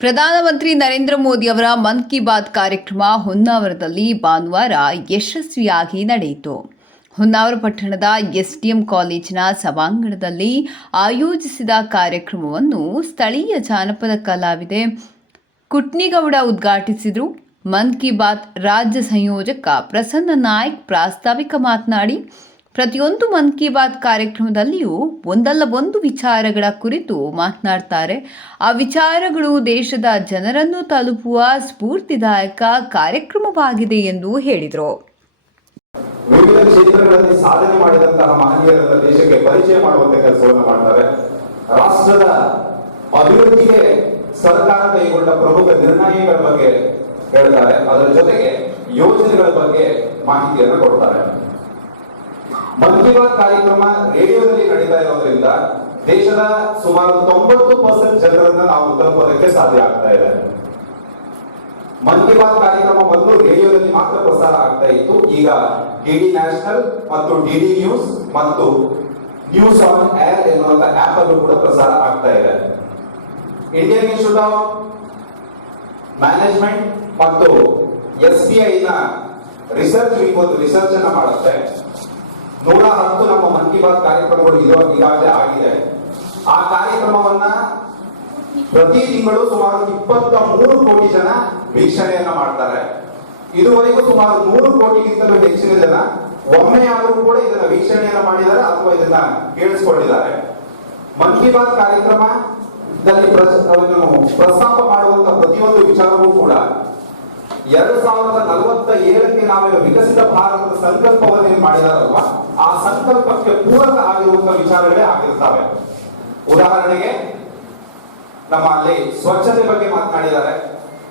ಪ್ರಧಾನಮಂತ್ರಿ ನರೇಂದ್ರ ಮೋದಿ ಅವರ ಮನ್ ಕಿ ಬಾತ್ ಕಾರ್ಯಕ್ರಮ ಹೊನ್ನಾವರದಲ್ಲಿ ಭಾನುವಾರ ಯಶಸ್ವಿಯಾಗಿ ನಡೆಯಿತು. ಹೊನ್ನಾವರ ಪಟ್ಟಣದ ಎಸ್ಡಿಎಂ ಕಾಲೇಜಿನ ಸಭಾಂಗಣದಲ್ಲಿ ಆಯೋಜಿಸಿದ ಕಾರ್ಯಕ್ರಮವನ್ನು ಸ್ಥಳೀಯ ಜಾನಪದ ಕಲಾವಿದೆ ಕುಟ್ನಿಗೌಡ ಉದ್ಘಾಟಿಸಿದರು. ಮನ್ ಕಿ ಬಾತ್ ರಾಜ್ಯ ಸಂಯೋಜಕ ಪ್ರಸನ್ನ ನಾಯ್ಕ್ ಪ್ರಾಸ್ತಾವಿಕ ಮಾತನಾಡಿ, ಪ್ರತಿಯೊಂದು ಮನ್ ಕಿ ಬಾತ್ ಕಾರ್ಯಕ್ರಮದಲ್ಲಿಯೂ ಒಂದಲ್ಲ ಒಂದು ವಿಚಾರಗಳ ಕುರಿತು ಮಾತನಾಡ್ತಾರೆ. ಆ ವಿಚಾರಗಳು ದೇಶದ ಜನರನ್ನು ತಲುಪುವ ಸ್ಫೂರ್ತಿದಾಯಕ ಕಾರ್ಯಕ್ರಮವಾಗಿದೆ ಎಂದು ಹೇಳಿದರು. ವಿವಿಧ ಕ್ಷೇತ್ರಗಳಲ್ಲಿ ಸಾಧನೆ ಮಾಡಿದಂತಹ ಮಹನೀಯರನ್ನು ದೇಶಕ್ಕೆ ಪರಿಚಯ ಮಾಡುವಂತೆ ಕೆಲಸವನ್ನು ಮಾಡ್ತಾರೆ. ರಾಷ್ಟ್ರದ ಅಭಿವೃದ್ಧಿಗೆ ಸರ್ಕಾರ ಕೈಗೊಂಡ ಪ್ರಮುಖ ನಿರ್ಣಯಗಳ ಬಗ್ಗೆ ಹೇಳ್ತಾರೆ. ಅದರ ಜೊತೆಗೆ ಯೋಜನೆಗಳ ಬಗ್ಗೆ ಮಾಹಿತಿಯನ್ನು ಕೊಡ್ತಾರೆ. ಮನ್ ಕಿ ಬಾತ್ ಕಾರ್ಯಕ್ರಮ ರೇಡಿಯೋದಲ್ಲಿ ನಡೀತಾ ಇರೋದ್ರಿಂದ ದೇಶದ ಸುಮಾರು 90% ಜನರನ್ನ ನಾವು ತಲುಪೋದಕ್ಕೆ ಸಾಧ್ಯ ಆಗ್ತಾ ಇದೆ. ಮನ್ ಕಿ ಬಾತ್ ಕಾರ್ಯಕ್ರಮ ಮೊದಲು ರೇಡಿಯೋದಲ್ಲಿ ಮಾತ್ರ ಪ್ರಸಾರ ಆಗ್ತಾ ಇತ್ತು. ಈಗ ಡಿಡಿ ನ್ಯಾಷನಲ್ ಮತ್ತು ಡಿಡಿ ನ್ಯೂಸ್ ಮತ್ತು ನ್ಯೂಸ್ ಆನ್ ಏರ್ ಎನ್ನುವಂತ ಆಪ್ ಅಲ್ಲೂ ಕೂಡ ಪ್ರಸಾರ ಆಗ್ತಾ ಇದೆ. ಇಂಡಿಯನ್ ಇನ್ಸ್ಟಿಟ್ಯೂಟ್ ಆಫ್ ಮ್ಯಾನೇಜ್ಮೆಂಟ್ ಮತ್ತು SBI ನ ರಿಸರ್ಚ್ ವಿಂಗ್ ಒಂದು ರಿಸರ್ಚ್ ಅನ್ನ ಮಾಡುತ್ತೆ. 110 ನಮ್ಮ ಮನ್ ಕಿ ಬಾತ್ ಕಾರ್ಯಕ್ರಮಗಳು ಈಗಾಗಲೇ ಆಗಿದೆ. ಆ ಕಾರ್ಯಕ್ರಮವನ್ನ ಪ್ರತಿ ತಿಂಗಳು ಸುಮಾರು 23 ಕೋಟಿ ಜನ ವೀಕ್ಷಣೆಯನ್ನ ಮಾಡ್ತಾರೆ. ಇದುವರೆಗೂ ಸುಮಾರು 100 ಕೋಟಿಗಿಂತಲೂ ಹೆಚ್ಚಿನ ಜನ ಒಮ್ಮೆಯಾದರೂ ಕೂಡ ಇದನ್ನ ವೀಕ್ಷಣೆಯನ್ನ ಮಾಡಿದ್ದಾರೆ ಅಥವಾ ಇದನ್ನ ಕೇಳಿಸಿಕೊಂಡಿದ್ದಾರೆ. ಮನ್ ಕಿ ಬಾತ್ ಕಾರ್ಯಕ್ರಮದಲ್ಲಿ ಪ್ರಸ್ತಾಪ ಮಾಡುವಂತ ಪ್ರತಿಯೊಂದು ವಿಚಾರವೂ ಕೂಡ 2047ಕ್ಕೆ ನಾವೇನು ವಿಕಸಿತ ಭಾರತದ ಸಂಕಲ್ಪವನ್ನು ಮಾಡಿದಾರಲ್ವಾ, ಆ ಸಂಕಲ್ಪಕ್ಕೆ ಪೂರಕ ಆಗಿರುವಂತಹ ವಿಚಾರಗಳೇ ಆಗಿರ್ತವೆ. ಉದಾಹರಣೆಗೆ ನಮ್ಮಲ್ಲಿ ಸ್ವಚ್ಛತೆ ಬಗ್ಗೆ ಮಾತನಾಡಿದ್ದಾರೆ,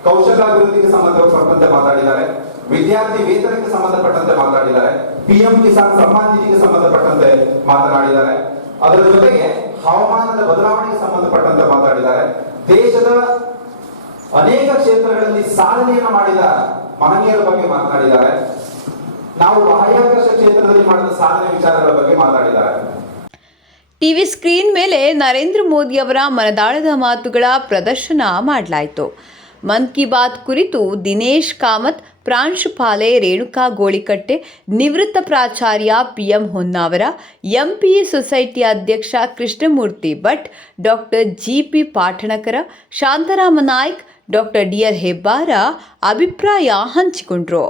ಕೌಶಲ್ಯಾಭಿವೃದ್ಧಿಗೆ ಸಂಬಂಧಪಟ್ಟಂತೆ ಮಾತಾಡಿದ್ದಾರೆ, ವಿದ್ಯಾರ್ಥಿ ವೇತನಕ್ಕೆ ಸಂಬಂಧಪಟ್ಟಂತೆ ಮಾತಾಡಿದ್ದಾರೆ, PM ಕಿಸಾನ್ ಸಮ್ಮಾನ್ ನಿಧಿಗೆ ಸಂಬಂಧಪಟ್ಟಂತೆ ಮಾತನಾಡಿದ್ದಾರೆ. ಅದರ ಜೊತೆಗೆ ಹವಾಮಾನದ ಬದಲಾವಣೆಗೆ ಸಂಬಂಧಪಟ್ಟಂತೆ ಮಾತಾಡಿದ್ದಾರೆ. ದೇಶದ ಅನೇಕ ಕ್ಷೇತ್ರಗಳಲ್ಲಿ ಸಾಧನೆಯನ್ನು ಮಾಡಿದ ಮಹನೀಯರ ಬಗ್ಗೆ ಮಾತನಾಡಿದ್ದಾರೆ. ನಾವು ಬಾಹ್ಯಾಕಾಶ ಕ್ಷೇತ್ರದಲ್ಲಿ ಮಾಡಿದ ಸಾಧನೆ ವಿಚಾರಗಳ ಬಗ್ಗೆ ಮಾತಾಡಿದ್ದಾರೆ. ಟಿವಿ ಸ್ಕ್ರೀನ್ ಮೇಲೆ ನರೇಂದ್ರ ಮೋದಿ ಅವರ ಮನದಾಳದ ಮಾತುಗಳ ಪ್ರದರ್ಶನ ಮಾಡಲಾಯಿತು. ಮನ್ ಕಿ ಬಾತ್ ಕುರಿತು ದಿನೇಶ್ ಕಾಮತ್, ಪ್ರಾಂಶುಪಾಲೆ ರೇಣುಕಾ ಗೋಳಿಕಟ್ಟೆ, ನಿವೃತ್ತ ಪ್ರಾಚಾರ್ಯ PM ಹೊನ್ನಾವರ, MPE ಸೊಸೈಟಿ ಅಧ್ಯಕ್ಷ Krishnamurthy Bhat, doctor GP Pathankar, Shantarama Naik, doctor DR Hebbar ಅಭಿಪ್ರಾಯ ಹಂಚಿಕೊಂಡರು.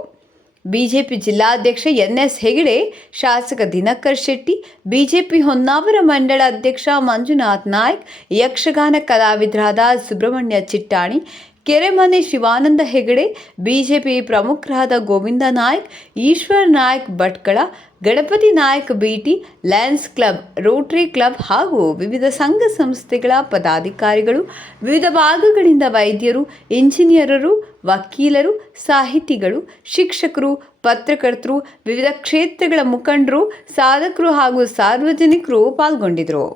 ಬಿಜೆಪಿ ಜಿಲ್ಲಾಧ್ಯಕ್ಷ NS ಹೆಗಡೆ, ಶಾಸಕ ದಿನಕರ್ ಶೆಟ್ಟಿ, ಬಿಜೆಪಿ ಹೊನ್ನಾವರ ಮಂಡಳ ಅಧ್ಯಕ್ಷ ಮಂಜುನಾಥ್ ನಾಯ್ಕ್, ಯಕ್ಷಗಾನ ಕಲಾವಿದರಾದ ಸುಬ್ರಹ್ಮಣ್ಯ ಚಿಟ್ಟಾಣಿ, ಕೆರೆಮನೆ ಶಿವಾನಂದ ಹೆಗಡೆ, ಬಿಜೆಪಿ ಪ್ರಮುಖರಾದ Govind Naik, Ishwar Naik Bhatkal, Ganapati Naik BT, lions club, rotary club ಹಾಗೂ ವಿವಿಧ ಸಂಘ ಸಂಸ್ಥೆಗಳ ಪದಾಧಿಕಾರಿಗಳು, ವಿವಿಧ ಭಾಗಗಳಿಂದ ವೈದ್ಯರು, ಇಂಜಿನಿಯರರು, ವಕೀಲರು, ಸಾಹಿತಿಗಳು, ಶಿಕ್ಷಕರು, ಪತ್ರಕರ್ತರು, ವಿವಿಧ ಕ್ಷೇತ್ರಗಳ ಮುಖಂಡರು, ಸಾಧಕರು ಹಾಗೂ ಸಾರ್ವಜನಿಕರು ಪಾಲ್ಗೊಂಡಿದ್ದರು.